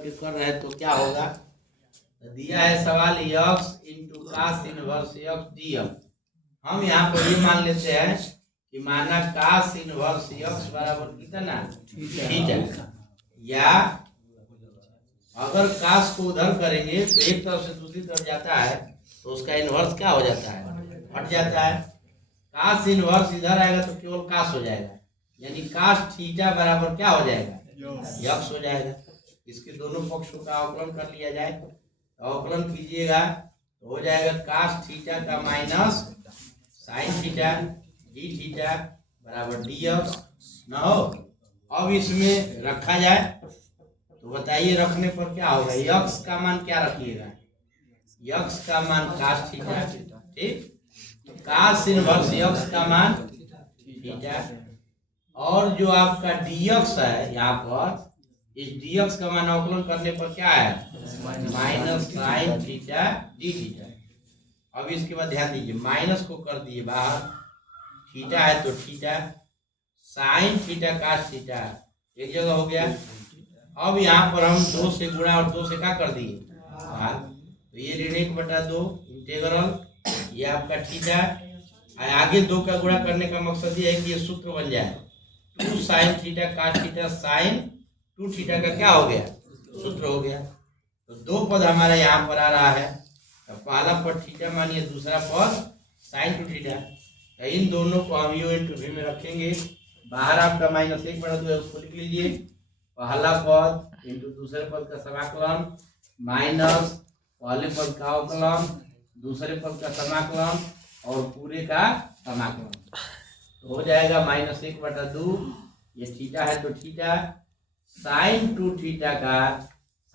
करके कर रहे हैं तो क्या होगा, तो दिया है सवाल x into cos inverse x d x. हम यहाँ पर ये मान लेते हैं कि माना कास इनवर्स यक्स बराबर कितना थीटा, या अगर कास को उधर करेंगे तो एक तरफ से दूसरी तरफ जाता है तो उसका इनवर्स क्या हो जाता है, हट जाता है। कास इनवर्स इधर आएगा तो केवल कास हो जाएगा, यानी कास थीटा बराबर क्या हो जाएगा, यक्स हो जाएगा। इसके दोनों पक्षों का अवकलन कर लिया जाए, तो अवकलन कीजिएगा तो हो जाएगा कास थीटा का minus sine theta D theta बराबर डी एक्स न हो। अब इसमें रखा जाए तो बताइए रखने पर क्या होगा, यक्स का मान क्या रखिएगा, यक्स का मान कास थीटा, ठीक, कास इनवर्स यक्स का मान थीटा, और जो आपका dx है यहाँ पर, इस dx का मान अवकलन करने पर क्या है, minus sine theta D theta. अब इसके बाद ध्यान दीजिए, माइनस को कर दिए बाहर, थीटा है तो theta, sine theta cos theta एक जगह हो गया। अब यहाँ पर हम 2 से गुणा और 2 से क्या कर दिए भाग, तो ये ऋण 1/2 इंटीग्रल ये आपका थीटा, आगे 2 का गुणा करने का मकसद ये है कि ये सूत्र बन जाए 2 sine theta cos theta sine 2 theta का क्या हो गया, सूत्र हो गया। तो 2 पद हमारा यहाँ पर आ रहा है, तो पहला पद थीटा मानिए, दूसरा पद साइन 2 थीटा, तो इन दोनों को हम यू इंटू वी में रखेंगे। बाहर आपका -1/2 है, उसको लिख लीजिए, पहला पद इंटू दूसरे पद का समाकलन माइनस पहले पद का अवकलन दूसरे पद का समाकलन और पूरे का समाकलन, तो हो जाएगा -1/2, ये थीटा है तो थीटा, साइन 2 थीटा का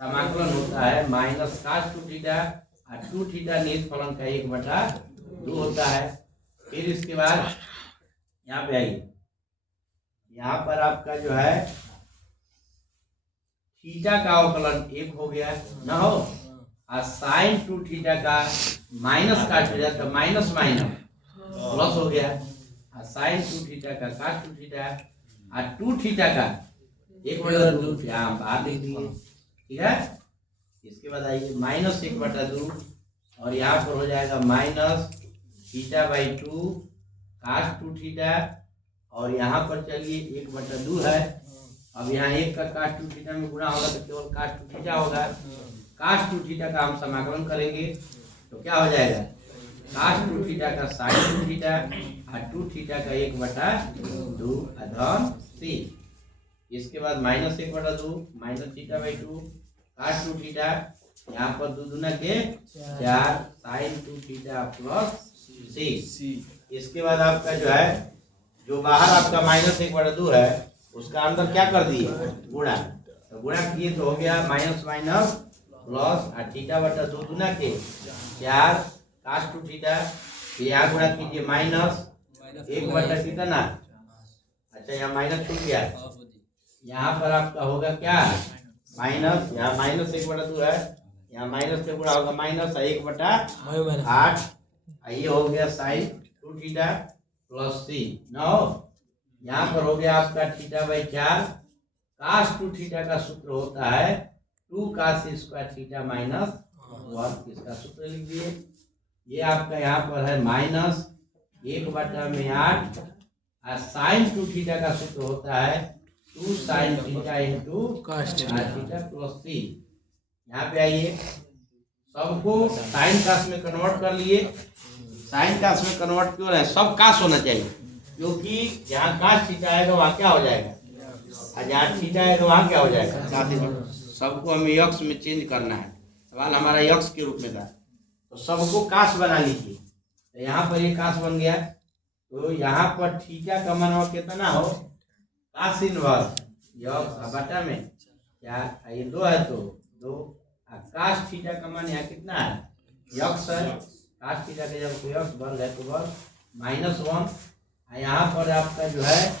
समाकलन होता है माइनस कास 2 थीटा, और 2 थीटा निहित फलन का 1/2 होता है। फिर इसके बाद यहाँ पे आइए, यहाँ पर आपका जो है थीटा का अवकलन 1 हो गया ना हो, और साइन 2 थीटा का माइनस काट हो जाता, माइनस माइनस प्लस हो गया, और साइन 2 थीटा का कास 2 थीटा, और 2 थीटा का 1/2 यहाँ बाहर लिख दिए, ठीक है। इसके बाद आइए -1/2, और यहाँ पर हो जाएगा माइनस θ/2 कास 2 थीटा, और यहाँ पर चलिए 1/2 है। अब यहाँ 1 का कास 2 थीटा में गुणा होगा तो केवल कास 2 थीटा होगा, कास 2 थीटा का हम समाकलन करेंगे तो क्या हो जाएगा, कास 2 थीटा का साइन 2 थीटा, और 2 थीटा का 1/2 अधन सी। इसके बाद -1/2 माइनस θ/2 कास 2 थीटा, यहाँ पर 2 दूना के 4 साइन 2 थीटा प्लस सी। इसके बाद आपका जो है, जो बाहर आपका -1/2 है उसका अंदर क्या कर दिए गुणा, तो गुणा किए तो हो गया माइनस माइनस प्लस, और θ/2 दूना के 4 कास 2 थीटा, यहाँ गुणा कीजिए माइनस 1 कितना, अच्छा यहाँ माइनस छूट गया, यहाँ पर आपका होगा क्या माइनस, यहाँ -1/2 है, यहाँ माइनस से गुणा होगा माइनस 1/8, ये हो गया साइन 2 थीटा प्लस सी न हो। यहाँ पर हो गया आपका θ/4 कास 2 थीटा का सूत्र होता है 2 कास स्क्वायर थीटा माइनस 1, इसका सूत्र लिख दिए। ये आपका यहाँ पर है -1/8, और साइन 2 थीटा का सूत्र होता है 2 sine theta into theta plus C. यहाँ पे आइए, सबको साइन कास में कन्वर्ट कर लिए, साइन कास में कन्वर्ट क्यों रहे, सब कास होना चाहिए, क्योंकि जहाँ कास थीटा आएगा वहाँ क्या हो जाएगा, और जहाँ थीटा आएगा वहाँ क्या हो जाएगा, सबको हमें यक्स में चेंज करना है, सवाल हमारा यक्स के रूप में था, तो सबको कास बना लीजिए। तो यहाँ पर ये कास बन गया, तो यहाँ पर थीटा का मान कितना हो, कास इनवर्स यक्स बटा में क्या, ये 2 है तो 2, कास थीटा का मान यहाँ कितना है यक्स है, कास थीटा के जब यक्स वर्ग है तो वर्ग -1, यहाँ पर आपका जो है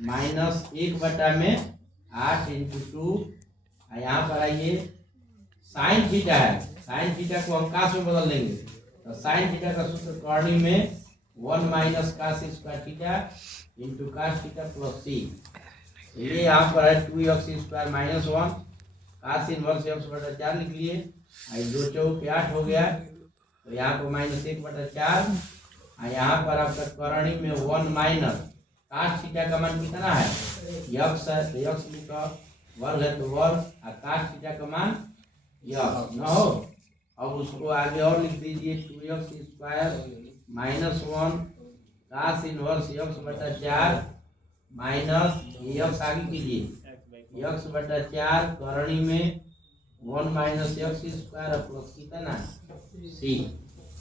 -1/8 इंटू 2, यहाँ पर आइए साइन थीटा है, साइन थीटा को हम कास में बदल देंगे, तो साइन थीटा का सूत्र कर्णी में 1 minus cos square theta into cos theta plus C, ये यहाँ पर है 2x² -1, काश इनवर्स एक्स बटा 4 लिख लिए। 2 चौक 8 हो गया, तो यहाँ पर -1/4 और यहाँ पर आपका करणी में 1 माइनस काश थीटा का मान कितना है, यक्स है, तो यक्स लिखा, वर्ग है तो वर्ग, और काश थीटा का मान यक्स न हो। अब उसको आगे और लिख दीजिए 2x² -1 काश इनवर्स यक्स बटा 4 माइनस यक्स आगे कीजिए यक्स बटा 4 करणी में 1 माइनस x² प्लस कितना c।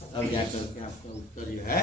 अब जाकर के आपका उत्तर जो है